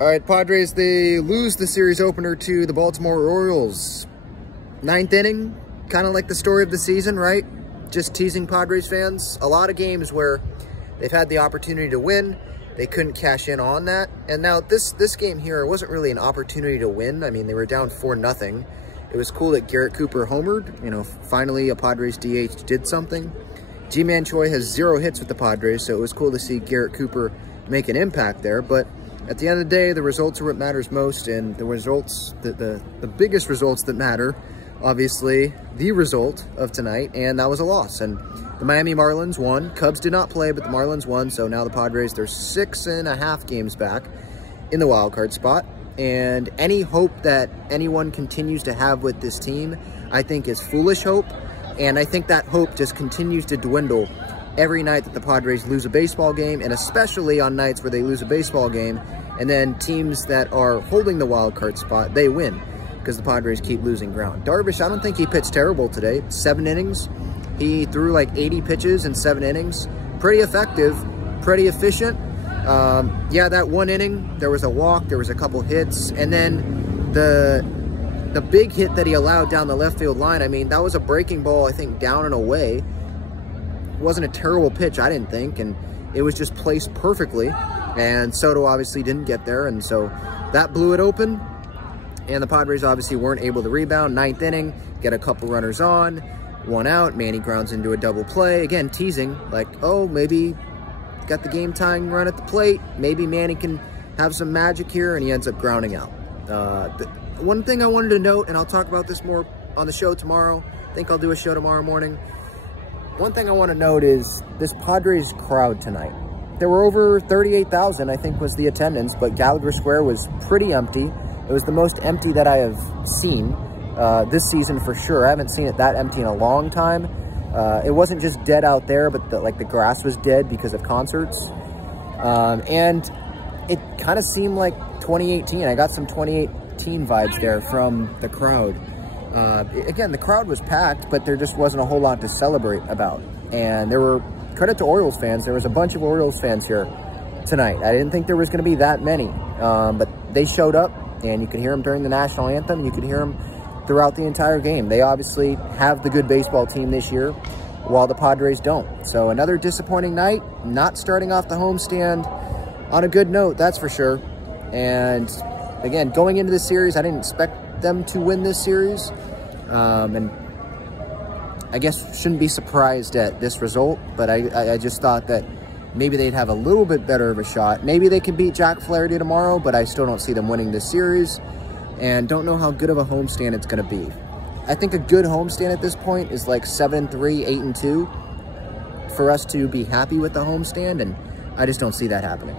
All right, Padres, they lose the series opener to the Baltimore Orioles. 9th inning, kind of like the story of the season, right? Just teasing Padres fans. A lot of games where they've had the opportunity to win, they couldn't cash in on that. And now this game here, it wasn't really an opportunity to win. I mean, they were down 4-0. It was cool that Garrett Cooper homered. You know, finally a Padres DH did something. Ji-Man Choi has 0 hits with the Padres, so it was cool to see Garrett Cooper make an impact there. But at the end of the day, the results are what matters most, and the results, the biggest results that matter, obviously, the result of tonight, and that was a loss. And the Miami Marlins won. Cubs did not play, but the Marlins won, so now the Padres, they're 6.5 games back in the wild card spot. And any hope that anyone continues to have with this team, I think is foolish hope, and I think that hope just continues to dwindle every night that the Padres lose a baseball game, and especially on nights where they lose a baseball game, and then teams that are holding the wild card spot, they win, because the Padres keep losing ground. Darvish, I don't think he pitched terrible today. 7 innings. He threw like 80 pitches in 7 innings. Pretty effective, pretty efficient. Yeah, that 1 inning, there was a walk, there was a couple hits, and then the big hit that he allowed down the left field line, I mean, that was a breaking ball, I think, down and away. It wasn't a terrible pitch, I didn't think, and it was just placed perfectly, and Soto obviously didn't get there, and so that blew it open, and the Padres obviously weren't able to rebound. 9th inning, get a couple runners on, 1 out, Manny grounds into a double play, again, teasing, like, oh, maybe got the game-tying run at the plate, maybe Manny can have some magic here, and he ends up grounding out. One thing I wanted to note, and I'll talk about this more on the show tomorrow, I think I'll do a show tomorrow morning. One thing I want to note is this Padres crowd tonight. There were over 38,000, I think, was the attendance, but Gallagher Square was pretty empty. It was the most empty that I have seen this season for sure. I haven't seen it that empty in a long time. It wasn't just dead out there, but the grass was dead because of concerts. And it kind of seemed like 2018. I got some 2018 vibes there from the crowd. Again, the crowd was packed, but there just wasn't a whole lot to celebrate about. And there were, credit to Orioles fans, there was a bunch of Orioles fans here tonight. I didn't think there was going to be that many, but they showed up, and you could hear them during the national anthem. You could hear them throughout the entire game. They obviously have the good baseball team this year, while the Padres don't. So another disappointing night, not starting off the homestand on a good note, that's for sure. And again, going into this series, I didn't expect them to win this series. And I guess shouldn't be surprised at this result, but I just thought that maybe they'd have a little bit better of a shot. Maybe they can beat Jack Flaherty tomorrow, but I still don't see them winning this series, and don't know how good of a homestand it's going to be. I think a good homestand at this point is like 7-3, 8-2 for us to be happy with the homestand, and I just don't see that happening.